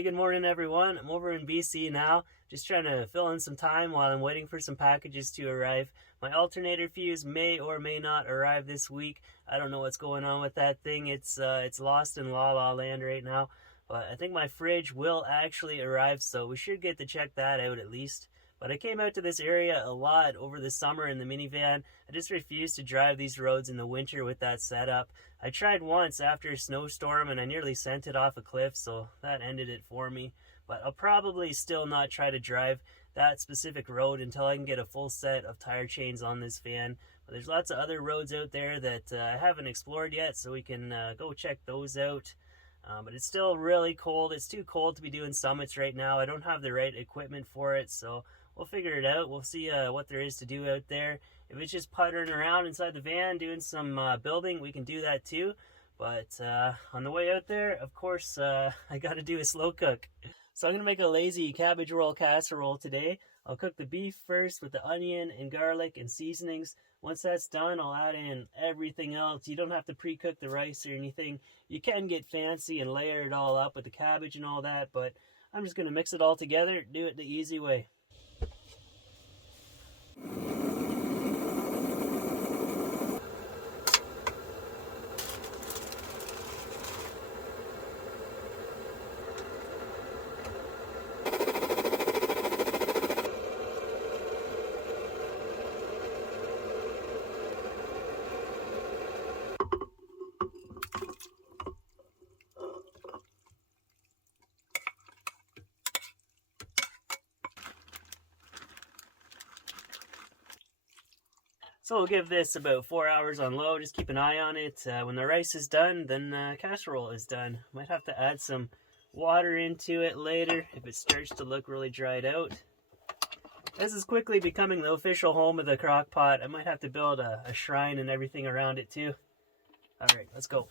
Hey, good morning everyone. I'm over in BC now, just trying to fill in some time while I'm waiting for some packages to arrive. My alternator fuse may or may not arrive this week. I don't know what's going on with that thing. It's lost in la la land right now. But I think my fridge will actually arrive, so we should get to check that out at least. But I came out to this area a lot over the summer in the minivan. I just refuse to drive these roads in the winter with that setup. I tried once after a snowstorm and I nearly sent it off a cliff, so that ended it for me. But I'll probably still not try to drive that specific road until I can get a full set of tire chains on this van. But there's lots of other roads out there that I haven't explored yet, so we can go check those out. But it's still really cold. It's too cold to be doing summits right now. I don't have the right equipment for it, so we'll figure it out. We'll see what there is to do out there. If it's just puttering around inside the van doing some building, we can do that too. But on the way out there, of course, I got to do a slow cook. So I'm going to make a lazy cabbage roll casserole today. I'll cook the beef first with the onion and garlic and seasonings. Once that's done, I'll add in everything else. You don't have to pre-cook the rice or anything. You can get fancy and layer it all up with the cabbage and all that, but I'm just going to mix it all together, do it the easy way. So we'll give this about 4 hours on low. Just keep an eye on it. When the rice is done, then the casserole is done. Might have to add some water into it later if it starts to look really dried out. This is quickly becoming the official home of the crock pot. I might have to build a shrine and everything around it too. Alright, let's go.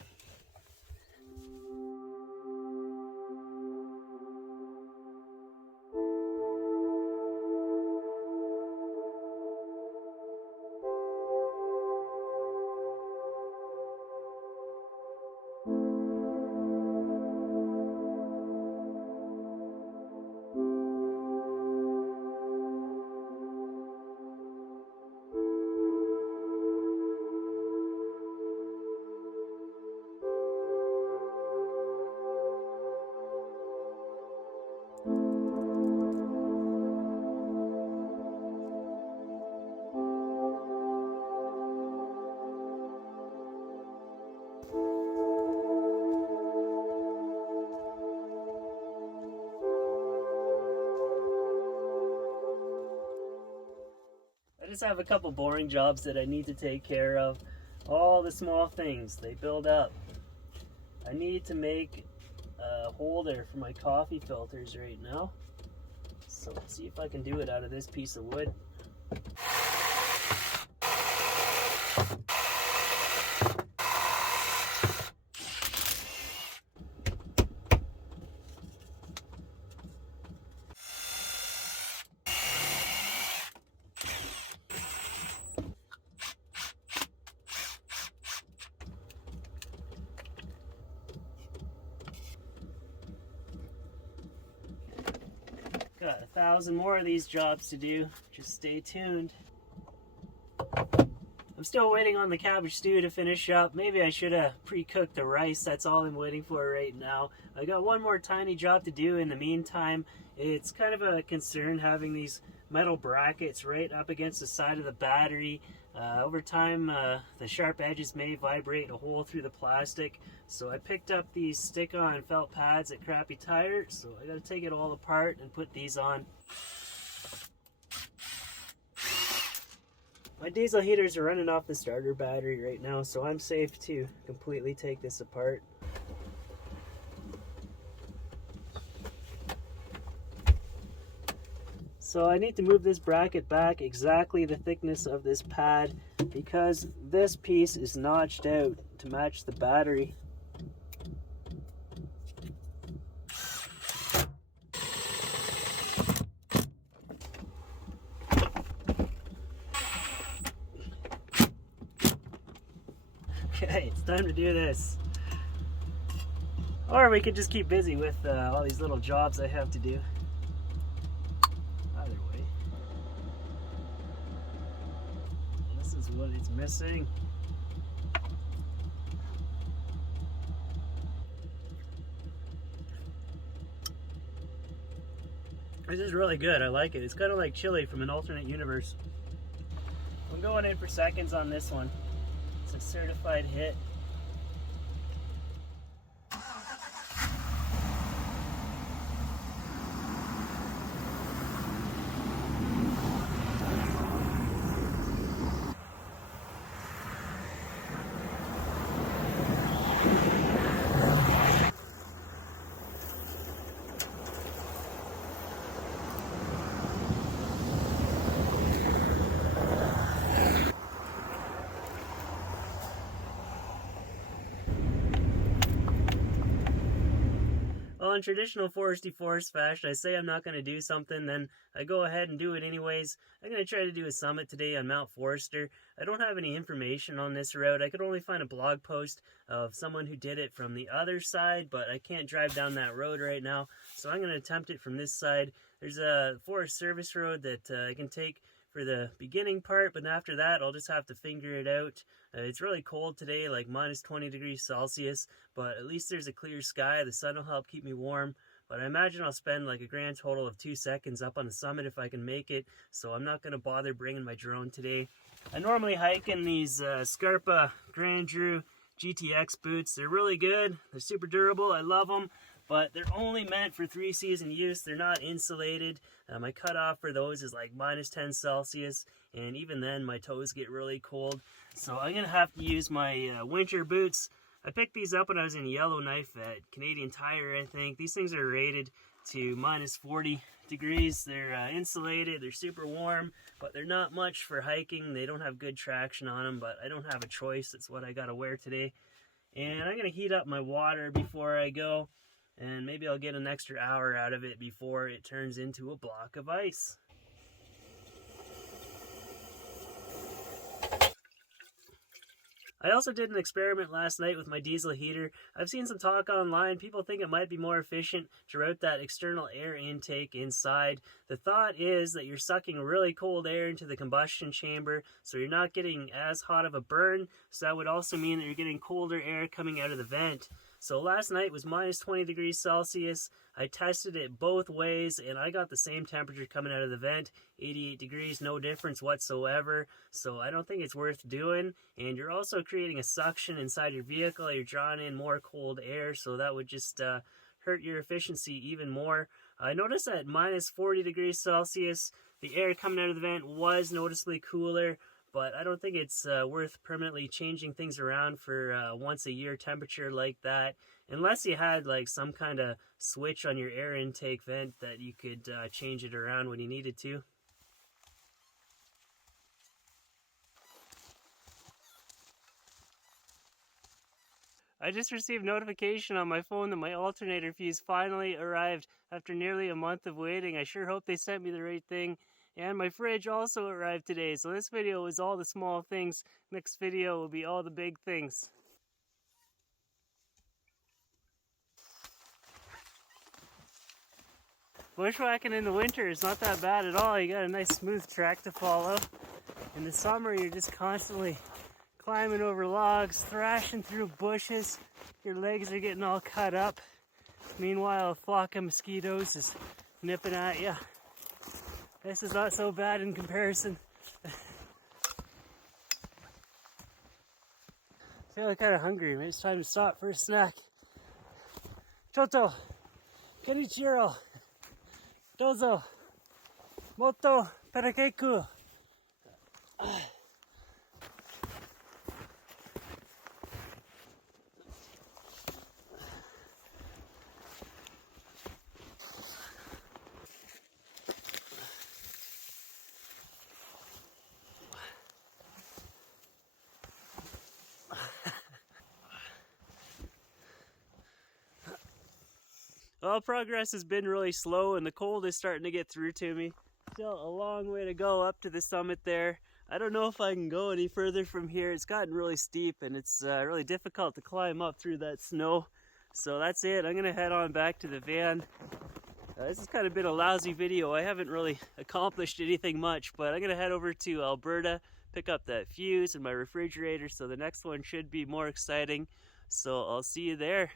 I just have a couple boring jobs that I need to take care of. All the small things, they build up. I need to make a holder for my coffee filters right now. So let's see if I can do it out of this piece of wood. Got 1,000 more of these jobs to do. Just stay tuned. I'm still waiting on the cabbage stew to finish up. Maybe I should have pre-cooked the rice. That's all I'm waiting for right now. I got one more tiny job to do in the meantime. It's kind of a concern having these metal brackets right up against the side of the battery. Over time, the sharp edges may vibrate a hole through the plastic. So I picked up these stick-on felt pads at Crappy Tire. So I got to take it all apart and put these on. My diesel heaters are running off the starter battery right now, so I'm safe to completely take this apart. So I need to move this bracket back exactly the thickness of this pad because this piece is notched out to match the battery. Okay, it's time to do this. Or we could just keep busy with all these little jobs I have to do. Either way. This is what it's missing. This is really good. I like it. It's kind of like chili from an alternate universe. I'm going in for seconds on this one. It's a certified hit. Well, in traditional foresty forest fashion, I say I'm not going to do something, then I go ahead and do it anyways. I'm going to try to do a summit today on Mount Forester. I don't have any information on this route. I could only find a blog post of someone who did it from the other side, but I can't drive down that road right now, so I'm going to attempt it from this side. There's a Forest Service road that I can take for the beginning part, but after that I'll just have to figure it out. It's really cold today, like minus 20 degrees Celsius, but at least there's a clear sky. The sun will help keep me warm, but I imagine I'll spend like a grand total of 2 seconds up on the summit if I can make it, so I'm not going to bother bringing my drone today. I normally hike in these Scarpa Grandeur GTX boots. They're really good. They're super durable. I love them. But they're only meant for 3-season use. They're not insulated. My cutoff for those is like minus 10 Celsius, and even then my toes get really cold. So I'm going to have to use my winter boots. I picked these up when I was in Yellowknife at Canadian Tire, I think. These things are rated to minus 40 degrees. They're insulated, they're super warm, but they're not much for hiking. They don't have good traction on them, but I don't have a choice. That's what I got to wear today. And I'm going to heat up my water before I go, and maybe I'll get an extra hour out of it before it turns into a block of ice. I also did an experiment last night with my diesel heater. I've seen some talk online. People think it might be more efficient to route that external air intake inside. The thought is that you're sucking really cold air into the combustion chamber, so you're not getting as hot of a burn. So that would also mean that you're getting colder air coming out of the vent. So last night was minus 20 degrees Celsius. I tested it both ways, and I got the same temperature coming out of the vent, 88 degrees, no difference whatsoever. So I don't think it's worth doing. And you're also creating a suction inside your vehicle. You're drawing in more cold air, so that would just hurt your efficiency even more. I noticed that minus 40 degrees Celsius, the air coming out of the vent was noticeably cooler, but I don't think it's worth permanently changing things around for once a year temperature like that, unless you had like some kind of switch on your air intake vent that you could change it around when you needed to. I just received notification on my phone that my alternator fuse finally arrived after nearly a month of waiting. I sure hope they sent me the right thing. And my fridge also arrived today, so this video was all the small things. Next video will be all the big things. Bushwhacking in the winter is not that bad at all. You got a nice smooth track to follow. In the summer, you're just constantly climbing over logs, thrashing through bushes. Your legs are getting all cut up. Meanwhile, a flock of mosquitoes is nipping at you. This is not so bad in comparison. Feeling kind of hungry. Maybe it's time to stop for a snack. Toto, konnichiwa, dozo, moto parakeku. Well, progress has been really slow and the cold is starting to get through to me. Still a long way to go up to the summit there. I don't know if I can go any further from here. It's gotten really steep and it's really difficult to climb up through that snow. So that's it. I'm gonna head on back to the van. This has kind of been a lousy video. I haven't really accomplished anything much, but I'm gonna head over to Alberta, pick up that fuse and my refrigerator, so the next one should be more exciting. So I'll see you there.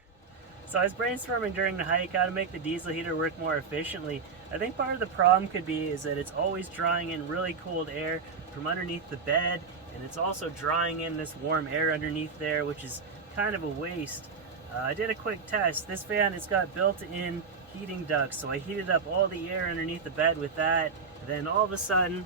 So I was brainstorming during the hike how to make the diesel heater work more efficiently. I think part of the problem could be is that it's always drawing in really cold air from underneath the bed, and it's also drawing in this warm air underneath there, which is kind of a waste. I did a quick test. This van, it's got built-in heating ducts, so I heated up all the air underneath the bed with that, and then all of a sudden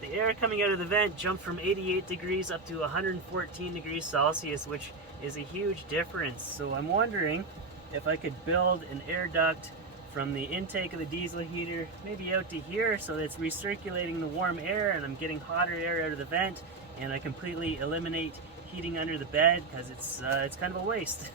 the air coming out of the vent jumped from 88 degrees up to 114 degrees Celsius, which is a huge difference. So I'm wondering if I could build an air duct from the intake of the diesel heater maybe out to here, so that it's recirculating the warm air and I'm getting hotter air out of the vent, and I completely eliminate heating under the bed, because it's kind of a waste.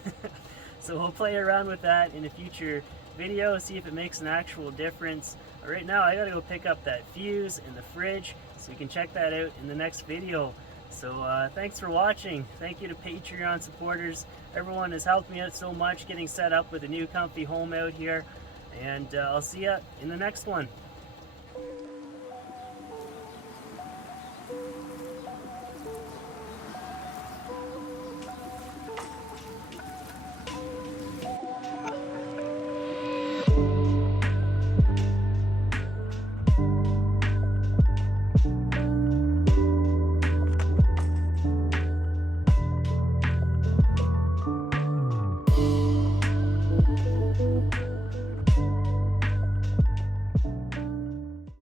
So we'll play around with that in a future video, see if it makes an actual difference. Right now I gotta go pick up that fuse in the fridge, so we can check that out in the next video. So thanks for watching. Thank you to Patreon supporters. Everyone has helped me out so much getting set up with a new comfy home out here, and I'll see you in the next one.